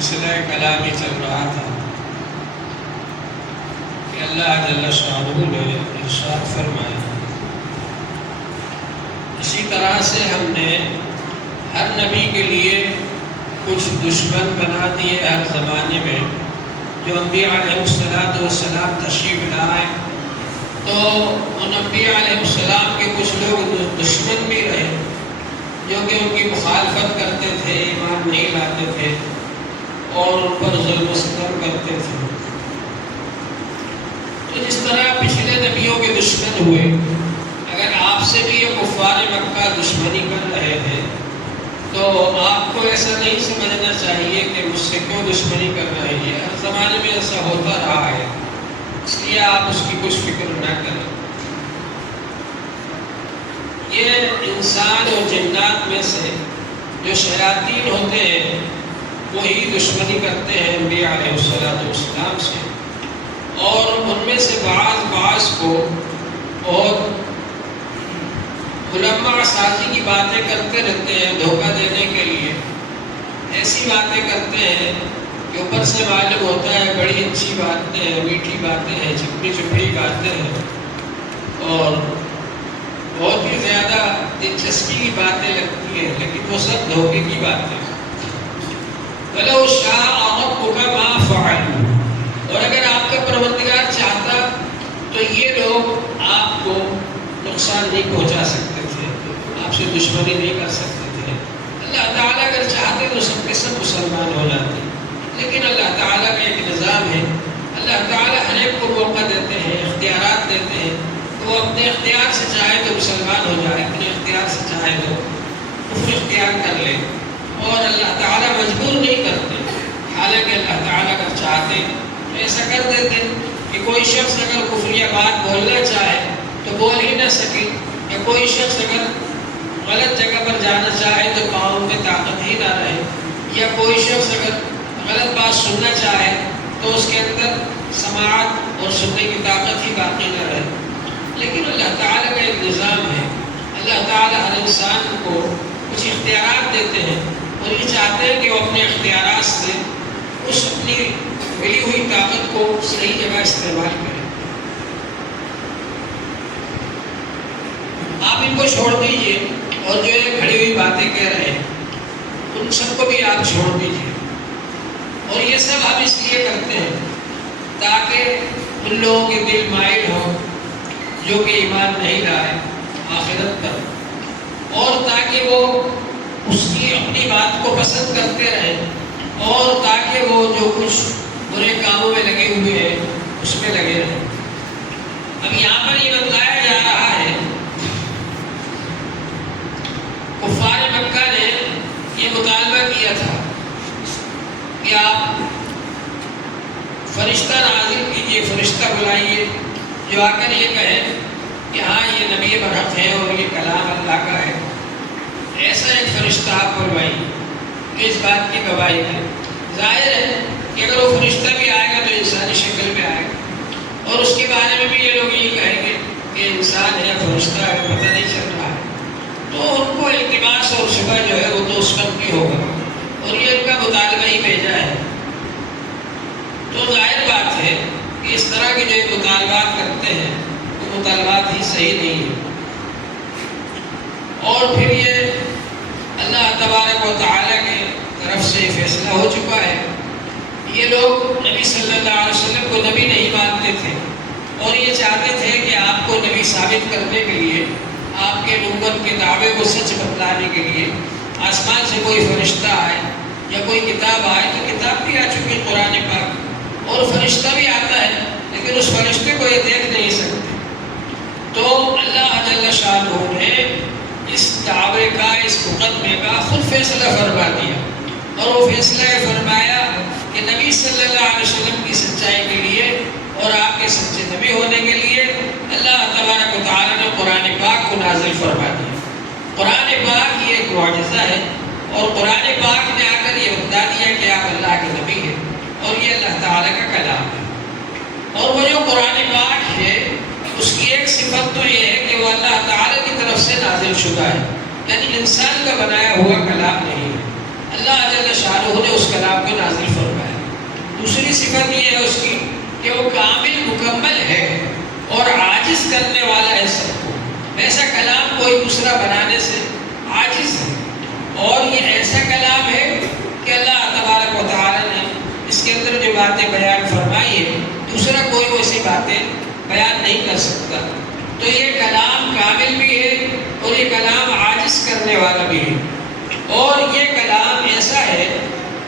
سلسلہ کلام ہی چل رہا تھا کہ اللہ جل شانہ نے ارشاد فرمایا، اسی طرح سے ہم نے ہر نبی کے لیے کچھ دشمن بنا دیے ہر زمانے میں۔ جو انبیاء علیہ السلام تشریف لائے تو ان انبیاء علیہ السلام کے کچھ لوگ دشمن بھی رہے جو کہ ان کی مخالفت کرتے تھے، ایمان نہیں لاتے تھے اور ان پر ظلم و ستم کرتے تھے۔ تو جس طرح پچھلے نبیوں کے دشمن ہوئے، اگر آپ سے بھی یہ کفار مکہ دشمنی کر رہے ہیں تو آپ کو ایسا نہیں سمجھنا چاہیے کہ مجھ سے کیوں دشمنی کر رہے ہیں، ہر زمانے میں ایسا ہوتا رہا ہے، اس لیے آپ اس کی کچھ فکر نہ کریں۔ یہ انسان اور جنات میں سے جو شیاطین ہوتے ہیں وہی دشمنی کرتے ہیں انبیاء علیہ السلام سے، اور ان میں سے بعض کو اور علماء سازی کی باتیں کرتے رہتے ہیں دھوکہ دینے کے لیے۔ ایسی باتیں کرتے ہیں کہ اوپر سے معلوم ہوتا ہے بڑی اچھی باتیں ہیں، میٹھی باتیں ہیں، چھپڑی باتیں ہیں اور بہت ہی زیادہ دلچسپی کی باتیں لگتی ہیں، لیکن وہ سب دھوکے کی باتیں ہیں۔ وَلَوْ شَاءَ رَبُّكَ مَا فَعَلُوا، اور اگر آپ کا پروردگار چاہتا تو یہ لوگ آپ کو نقصان نہیں پہنچا سکتے تھے، آپ سے دشمنی نہیں کر سکتے تھے۔ اللہ تعالیٰ اگر چاہتے تو سب کے سب مسلمان ہو جاتے، لیکن اللہ تعالیٰ کا ایک نظام ہے، اللہ تعالیٰ ہر ایک کو موقع دیتے ہیں، اختیارات دیتے ہیں، تو وہ اپنے اختیار سے چاہے تو مسلمان ہو جائے، اپنے اختیار سے چاہے تو کفر اختیار کر لے، اور اللہ تعالیٰ مجبور نہیں کرتے۔ حالانکہ اللہ تعالیٰ اگر چاہتے تو ایسا کر دیتے کہ کوئی شخص اگر کفریہ بات بولنا چاہے تو بول ہی نہ سکے، یا کوئی شخص اگر غلط جگہ پر جانا چاہے تو پاؤں میں طاقت ہی نہ رہے، یا کوئی شخص اگر غلط بات سننا چاہے تو اس کے اندر سماعت اور سننے کی طاقت ہی باقی نہ رہے۔ لیکن اللہ تعالیٰ کا ایک نظام ہے، اللہ تعالیٰ ہر انسان کو کچھ اختیارات دیتے ہیں اور یہ چاہتے ہیں کہ وہ اپنے اختیارات سے اس اپنی ملی ہوئی طاقت کو صحیح جگہ استعمال کریں۔ آپ ان کو چھوڑ دیجئے، اور جو یہ کھڑی ہوئی باتیں کہہ رہے ہیں ان سب کو بھی آپ چھوڑ دیجئے، اور یہ سب ہم اس لیے کرتے ہیں تاکہ ان لوگوں کے دل مائل ہو جو کہ ایمان نہیں لائے آخرت پر، اور تاکہ وہ اس کی اپنی بات کو پسند کرتے رہیں، اور تاکہ وہ جو کچھ برے کاموں میں لگے ہوئے ہیں اس میں لگے رہیں۔ اب یہاں پر یہ بتلایا جا رہا ہے کفار مکہ نے یہ مطالبہ کیا تھا کہ آپ فرشتہ نازل کیجئے، فرشتہ بلائیے جو آ کر یہ کہے کہ ہاں یہ نبی برحق ہے اور یہ کلام اللہ کا ہے۔ ایسا ایک فرشتہ آپ بلوائیے کہ اس بات کی گواہی ہے۔ ظاہر ہے کہ اگر وہ فرشتہ بھی آئے گا تو انسانی شکل میں آئے گا، اور اس کے بارے میں بھی یہ لوگ یہ کہیں گے کہ انسان ہے، فرشتہ ہے، پتہ نہیں چل رہا ہے، تو ان کو التماس اور شبہ جو ہے وہ تو اس وقت بھی ہوگا، اور یہ ان کا مطالبہ ہی بھیجا ہے۔ تو ظاہر بات ہے کہ اس طرح کے جو مطالبات کرتے ہیں وہ مطالبات ہی صحیح نہیں ہیں، اور پھر یہ اللہ تبارک و تعالیٰ کی طرف سے فیصلہ ہو چکا ہے۔ یہ لوگ نبی صلی اللہ علیہ وسلم کو نبی نہیں مانتے تھے، اور یہ چاہتے تھے کہ آپ کو نبی ثابت کرنے کے لیے، آپ کے نبوت کے دعوے کو سچ بتلانے کے لیے آسمان سے کوئی فرشتہ آئے یا کوئی کتاب آئے، تو کتاب بھی آ چکی قرآن پاک، اور فرشتہ بھی آتا ہے، لیکن اس فرشتے کو یہ دیکھ نہیں سکتے۔ تو اللہ جل شانہ نے اس دعوے کا، اس مقدمے کا خود فیصلہ فرما دیا، اور وہ فیصلہ یہ فرمایا کہ نبی صلی اللہ علیہ وسلم کی سچائی کے لیے اور آپ کے سچے نبی ہونے کے لیے اللہ تبارک و تعالیٰ نے قرآن پاک کو نازل فرما دیا۔ قرآن پاک یہ ایک معجزہ ہے، اور قرآن پاک نے آ کر یہ بتا دیا کہ آپ اللہ کے نبی ہیں اور یہ اللہ تعالیٰ کا کلام ہے۔ اور وہ جو قرآن پاک ہے اس کی ایک صفت تو یہ ہے کہ وہ اللہ تعالیٰ کی طرف سے نازل شدہ ہے، یعنی انسان کا بنایا ہوا کلام نہیں ہے، اللہ جل شانہ نے اس کا والسلام کو نازل فرمایا۔ دوسری صفت یہ ہے اس کی کہ وہ کامل مکمل ہے اور عاجز کرنے والا ہے سب کو۔ ایسا کلام کوئی دوسرا بنانے سے عاجز ہے، اور یہ ایسا کلام ہے کہ اللہ تبارک و تعالی نے اس کے اندر جو باتیں بیان فرمائی ہے دوسرا کوئی ویسی باتیں بیان نہیں کر سکتا۔ تو یہ کلام کامل بھی ہے اور یہ کلام عاجز کرنے والا بھی ہے، اور یہ کلام ایسا ہے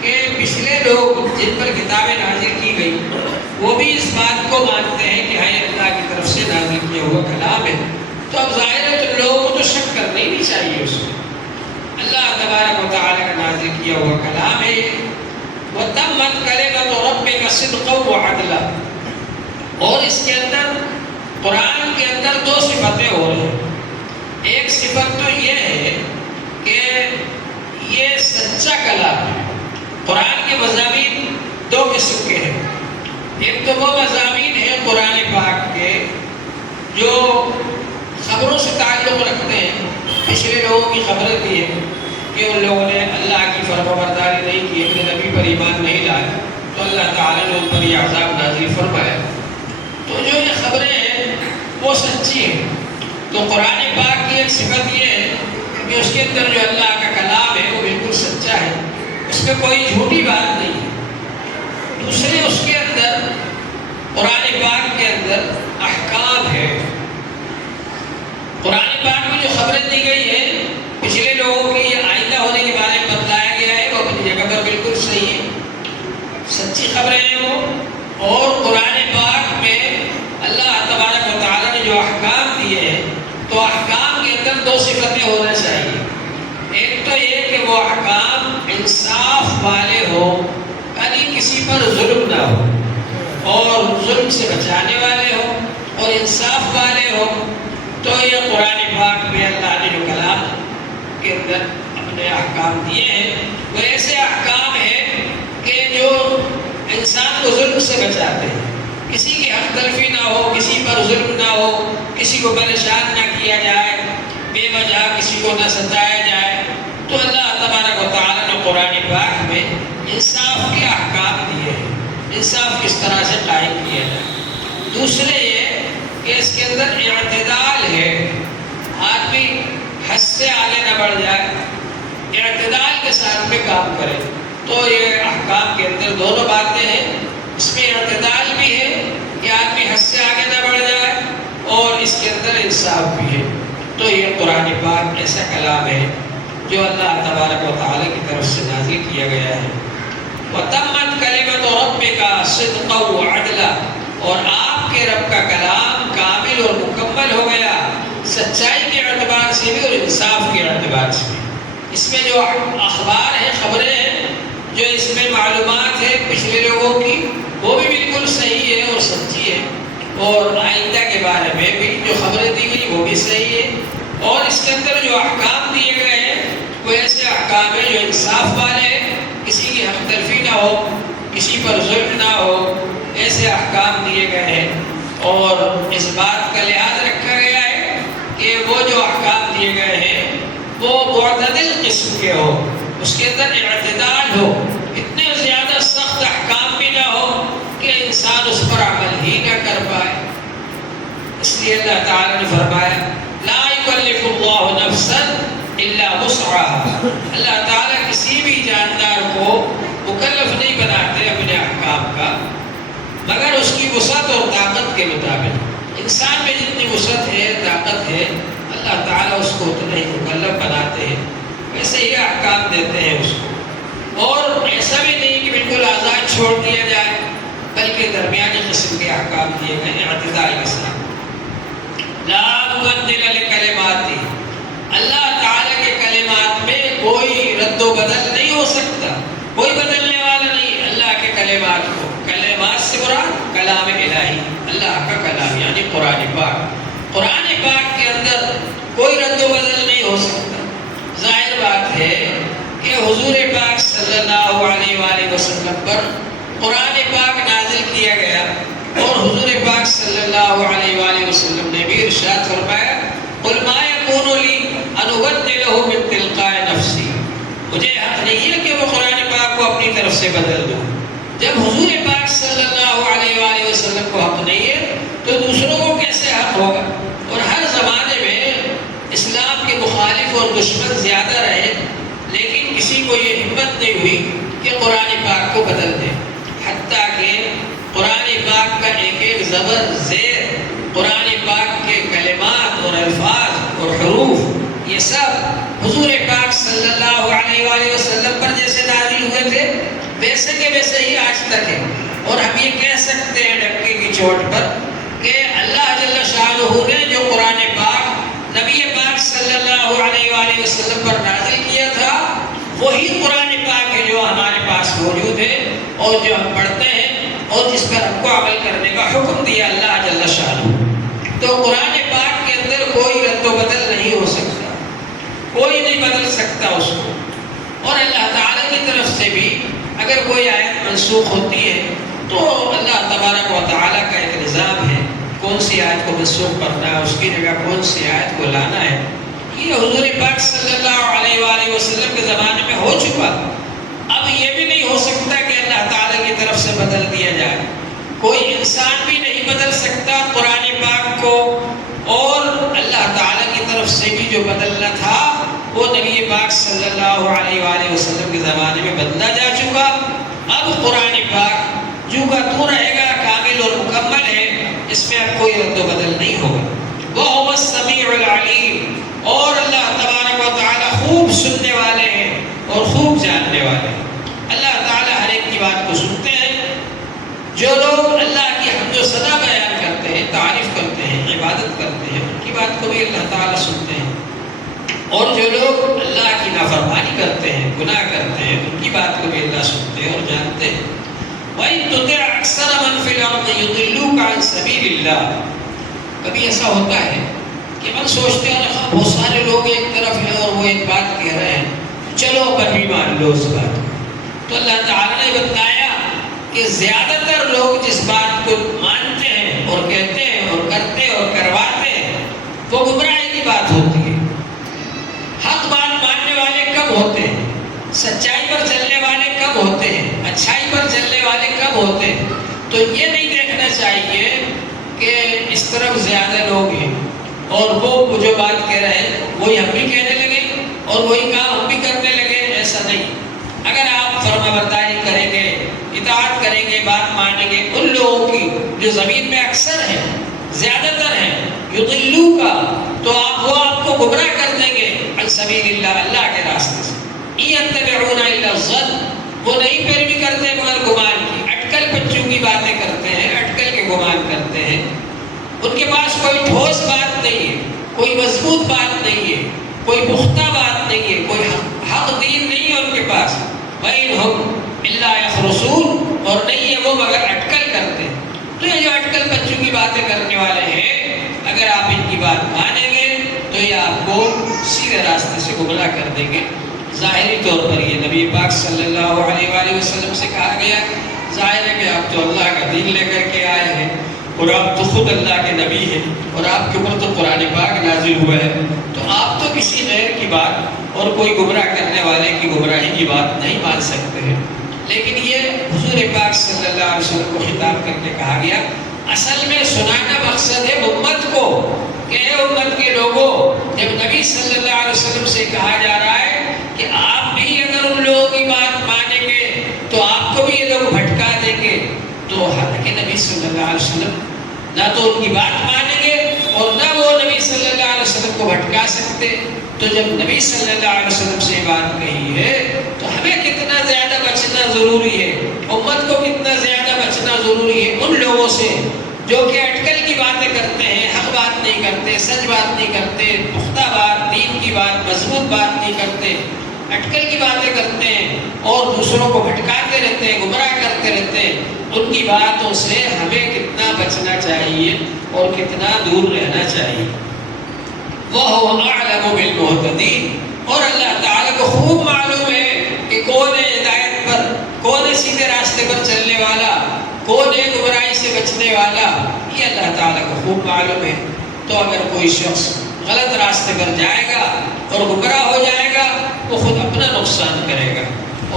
کہ پچھلے لوگ جن پر کتابیں نازل کی گئی وہ بھی اس بات کو مانتے ہیں کہ ہاں یہ اللہ کی طرف سے نازل کیا ہوا کلام ہے۔ تو اب ظاہر ہے تو لوگوں کو تو شک کرنا ہی نہیں چاہیے اس میں، اللہ تبارک و تعالیٰ کا نازل کیا ہوا کلام ہے۔ وَتَمَّتْ كَلِمَةُ رَبِّكَ صِدْقًا وَعَدْلًا، اور اس کے اندر قرآن کے اندر دو صفتیں ہو رہی ہیں۔ ایک صفت تو یہ ہے کہ یہ سچا کلام ہے۔ قرآن کے مضامین دو قسم کے ہیں، ایک تو وہ مضامین ہیں قرآن پاک کے جو خبروں سے تعلق رکھتے ہیں، پچھلے لوگوں کی خبریں دی ہیں کہ ان لوگوں نے اللہ کی فرمانبرداری نہیں کی، اپنے نبی پر ایمان نہیں لائے، تو اللہ تعالیٰ نے ان پر یہ عذاب نازل فرمایا۔ تو جو یہ خبریں ہیں وہ سچی ہیں۔ تو قرآن پاک کی ایک صفت یہ ہے کہ اس کے اندر جو اللہ کا کلام ہے وہ بالکل سچا ہے، اس میں کوئی جھوٹی بات نہیں ہے۔ دوسرے اس کے اندر قرآن پاک کے اندر احکام ہے۔ قرآن پاک میں جو خبریں دی گئی ہیں پچھلے لوگوں کی آئندہ ہونے کے بارے میں بتلایا گیا ہے، وہ اپنی جگہ پر بالکل صحیح ہے، سچی خبریں ہیں وہ۔ اور قرآن پاک میں اللہ تبارک و تعالیٰ نے جو احکام دیے ہیں تو احکام کے اندر دو صفتیں ہونا چاہیے۔ ایک تو یہ کہ وہ احکام انصاف والے ہوں، یعنی کسی پر ظلم نہ ہو اور ظلم سے بچانے والے ہوں اور انصاف والے ہوں۔ تو یہ قرآن پاک میں اللہ نے جو کلام کے اندر اپنے احکام دیے ہیں وہ ایسے احکام ہیں کہ جو انسان کو ظلم سے بچاتے ہیں، کسی کی حق تلفی نہ ہو، کسی پر ظلم نہ ہو، کسی کو پریشان نہ کیا جائے، بے وجہ کسی کو نہ ستایا جائے۔ تو اللہ تبارک و تعالیٰ نے قرآن پاک میں انصاف کے احکام دیے ہیں، انصاف کس طرح سے قائم کیا جائے۔ دوسرے یہ کہ اس کے اندر اعتدال ہے، آدمی حد سے آگے نہ بڑھ جائے، اعتدال کے ساتھ میں کام کرے۔ تو یہ احکام کے اندر دونوں باتیں ہیں، اس میں اعتدال بھی ہے کہ آدمی حد سے آگے نہ بڑھ جائے، اور اس کے اندر انصاف بھی ہے۔ تو یہ قرآن پاک ایسا کلام ہے جو اللہ تبارک و تعالیٰ کی طرف سے نازل کیا گیا ہے۔ وَتَمَّتْ كَلِمَةُ رَبِّكَ صِدْقًا وَعَدْلًا، اور آپ کے رب کا کلام کامل اور مکمل ہو گیا، سچائی کے اعتبار سے بھی اور انصاف کے اعتبار سے بھی۔ اس میں جو اخبار ہیں، خبریں ہیں، جو اس میں معلومات ہیں پچھلے لوگوں کی، وہ بھی بالکل صحیح ہے اور سچی ہے، اور آئندہ کے بارے میں بھی جو خبریں دی گئی وہ بھی صحیح ہے، اور اس کے اندر جو احکام دیے گئے ہیں وہ ایسے احکام ہیں جو انصاف والے ہیں، کسی کی حق تلفی نہ ہو، کسی پر ظلم نہ ہو، ایسے احکام دیے گئے ہیں۔ اور اس بات کا لحاظ رکھا گیا ہے کہ وہ جو احکام دیے گئے ہیں وہ معتدل قسم کے ہو، اس کے اندر اعتدال ہو، اتنے زیادہ سخت احکام بھی نہ ہو کہ انسان اس پر عمل ہی نہ کر پائے۔ اس لیے اللہ تعالیٰ نے فرمایا لا یکلف اللہ نفسا الا وسعها، اللہ تعالیٰ کسی بھی جاندار کو مکلف نہیں بناتے اپنے احکام کا مگر اس کی وسعت اور طاقت کے مطابق۔ انسان میں جتنی وسعت ہے، طاقت ہے، اللہ تعالیٰ اس کو اتنا ہی مکلف بناتے ہیں، ویسے ہی احکام دیتے ہیں اس کو۔ اور ایسا بھی نہیں کہ بالکل آزاد چھوڑ دیا جائے، بلکہ درمیانی قسم کے احکام دیے گئے ہیں اعتدال کے ساتھ۔ لا مبدل لکلماتی، اللہ تعالیٰ کے کلمات میں کوئی رد و بدل نہیں ہو سکتا، کوئی بدلنے والا نہیں اللہ کے کلمات کو۔ کلمات سے مراد کلام الہی، اللہ کا کلام یعنی قرآن پاک۔ قرآن پاک کے اندر کوئی رد و بدل نہیں ہو سکتا۔ ظاہر بات ہے کہ حضور پاک صلی اللہ علیہ وآلہ وسلم پر قرآن پاک نازل کیا گیا، اور حضور پاک صلی اللہ علیہ وآلہ وسلم نے بھی ارشاد فرمایا قل ما یکون لی ان ابدلہ من تلقاء نفسی، مجھے حق نہیں ہے کہ وہ قرآن پاک کو اپنی طرف سے بدل دوں۔ جب حضور پاک صلی اللہ علیہ وآلہ وسلم کو حق نہیں ہے تو دوسروں کو کیسے حق ہوگا؟ اور ہر زمانے میں اسلام کے مخالف اور دشمن زیادہ رہے، لیکن کسی کو یہ ہمت نہیں ہوئی کہ قرآن پاک کو بدل دے، حتیٰ کہ قرآن پاک کا ایک ایک زبر زیر، قرآن پاک کے کلمات اور الفاظ اور حروف، یہ سب حضور پاک صلی اللہ علیہ وآلہ وسلم پر جیسے نازل ہوئے تھے ویسے کے ویسے ہی آج تک ہے۔ اور ہم یہ کہہ سکتے ہیں ڈنکے کی چوٹ پر کہ اللہ جل شانہ نے جو قرآن پاک نبی پاک صلی اللہ علیہ وآلہ وسلم پر نازل کیا تھا وہی قرآن پاک ہے جو ہمارے پاس موجود ہے اور جو ہم پڑھتے ہیں اور جس پر ہم کو عمل کرنے کا حکم دیا اللہ جل شانہ۔ تو قرآن پاک کے اندر کوئی رد و بدل نہیں ہو سکتا، کوئی نہیں بدل سکتا اس کو۔ اور اللہ تعالیٰ کی طرف سے بھی اگر کوئی آیت منسوخ ہوتی ہے تو اللہ تبارک و تعالیٰ کا ایک نظام ہے، کون سی آیت کو منسوخ کرنا ہے، اس کی جگہ کون سی آیت کو لانا ہے۔ یہ حضور پاک صلی اللہ علیہ وآلہ وسلم کے زمانے میں ہو چکا، اب یہ بھی نہیں ہو سکتا کہ اللہ تعالیٰ کی طرف سے بدل دیا جائے۔ کوئی انسان بھی نہیں بدل سکتا قرآن پاک کو، اور اللہ تعالیٰ کی طرف سے بھی جو بدلنا تھا وہ نبی پاک صلی اللہ علیہ وآلہ وسلم کے زمانے میں بدلا جا چکا۔ اب قرآن پاک جو کا تو رہے گا، کامل اور مکمل ہے، اس میں اب کوئی رد و بدل نہیں ہوگا۔ وَهُوَ السَّمِيعُ الْعَلِيمُ، اور اللہ تبارک و تعالیٰ خوب سننے والے ہیں اور خوب جاننے والے ہیں۔ اللہ تعالیٰ ہر ایک کی بات کو سنتے ہیں۔ جو لوگ اللہ کی حمد و ثنا بیان کرتے ہیں، تعریف کرتے ہیں، عبادت کرتے ہیں، ان کی بات کو بھی اللہ تعالیٰ سنتے ہیں، اور جو لوگ اللہ کی نافرمانی کرتے ہیں، گناہ کرتے ہیں، ان کی بات کو بھی اللہ سنتے ہیں اور جانتے ہیں۔ وَإِن تُطِعْ أَكْثَرَ مَن فِي الْأَرْضِ يُضِلُّوكَ عَن سَبِيلِ اللَّهِ۔ کبھی ایسا ہوتا ہے کہ من سوچتے ہیں بہت سارے لوگ ایک طرف ہیں اور وہ ایک بات کہہ رہے ہیں، چلو اپن بھی مان لو اس بات کو۔ تو اللہ تعالیٰ نے بتایا کہ زیادہ تر لوگ جس بات کو مانتے ہیں اور کہتے ہیں اور کرتے ہیں اور کرواتے ہیں وہ گمراہی کی بات ہوتی ہے۔ حق بات ماننے والے کب ہوتے ہیں؟ سچائی پر چلنے والے کب ہوتے ہیں؟ اچھائی پر چلنے والے کب ہوتے ہیں؟ تو یہ نہیں دیکھنا چاہیے کہ اس طرف زیادہ لوگ ہیں اور وہ جو بات کہہ رہے ہیں وہی ہم بھی کہنے لگے اور وہی کام ہم بھی کرنے لگے، ایسا نہیں۔ اگر آپ فرما برداری کریں گے، اطاعت کریں گے، بات مانیں گے، ان لوگوں کی جو زمین میں اکثر ہیں، زیادہ تر ہیں، یضلو کا، تو وہ آپ کو گمراہ کر دیں گے عن سبیل اللہ، اللہ کے راستے سے۔ یتبعون الا الظن، وہ نہیں پیروی کرتے مگر گمان کی، اٹکل پچوں کی باتیں کرتے ہیں، اٹکل کے گمان کرتے ہیں۔ ان کے پاس کوئی ٹھوس بات نہیں ہے، کوئی مضبوط بات نہیں ہے، کوئی پختہ بات نہیں ہے، کوئی حق دین نہیں ہے ان کے پاس۔ وَإِنْ هُمْ إِلَّا يَخْرُصُونَ، اور نہیں ہے وہ مگر اٹکل کرتے ہیں۔ تو یہ جو اٹکل پچوں کی باتیں کرنے والے ہیں، اگر آپ ان کی بات مانیں گے تو یہ آپ کو سیدھے راستے سے گمراہ کر دیں گے۔ ظاہری طور پر یہ نبی پاک صلی اللہ علیہ وآلہ وسلم سے کہا گیا، ظاہر ہے کہ آپ تو اللہ کا دین لے کر کے آئے ہیں اور آپ تو خود اللہ کے نبی ہیں اور آپ کے اوپر تو قرآن پاک نازل ہوا ہے، تو آپ تو کسی غیر کی بات اور کوئی گمراہ کرنے والے کی گمراہی کی بات نہیں مان سکتے ہیں۔ لیکن یہ حضور پاک صلی اللہ علیہ وسلم کو خطاب کر کے کہا گیا، اصل میں سنانا مقصد ہے امت کو کہ اے امت کے لوگوں، جب نبی صلی اللہ علیہ وسلم سے کہا جا رہا ہے کہ آپ بھی اگر ان لوگوں کی بات مانیں گے تو آپ کو بھی یہ لوگ بھٹکا دیں گے، تو حالانکہ نبی صلی اللہ علیہ وسلم نہ تو ان کی بات مانیں گے اور نہ وہ نبی صلی اللہ علیہ وسلم کو بھٹکا سکتے۔ تو جب نبی صلی اللہ علیہ وسلم سے بات کہی ہے تو ہمیں کتنا زیادہ بچنا ضروری ہے، امت کو کتنا زیادہ بچنا ضروری ہے ان لوگوں سے جو کہ اٹکل کی باتیں کرتے ہیں، حق بات نہیں کرتے، سچ بات نہیں کرتے، پختہ بات، دین کی بات، مضبوط بات نہیں کرتے، اٹکل کی باتیں کرتے ہیں اور دوسروں کو بھٹکاتے رہتے ہیں، گمراہ کرتے رہتے ہیں۔ ان کی باتوں سے ہمیں کتنا بچنا چاہیے اور کتنا دور رہنا چاہیے۔ وَهُوَ أَعْلَمُ بِالْمُهْتَدِينَ، اور اللہ تعالیٰ کو خوب معلوم ہے کہ کون ہے ہدایت پر، کون ہے سیدھے راستے پر چلنے والا، کون ہے گمراہی سے بچنے والا، یہ اللہ تعالیٰ کو خوب معلوم ہے۔ تو اگر کوئی شخص غلط راستے پر جائے گا اور گمراہ ہو جائے گا، وہ خود اپنا نقصان کرے گا،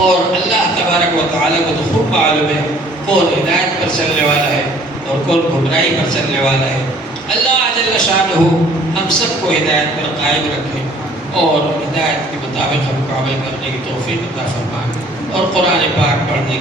اور اللہ تبارک و تعالیٰ کو تو خوب معلوم ہے کون ہدایت پر چلنے والا ہے اور کون گمراہی پر چلنے والا ہے۔ اللہ جل شانہ ہم سب کو ہدایت پر قائم رکھے اور ہدایت کے مطابق ہم کو عمل کرنے کی توفیق عطا فرمائے، اور قرآن پاک پڑھنے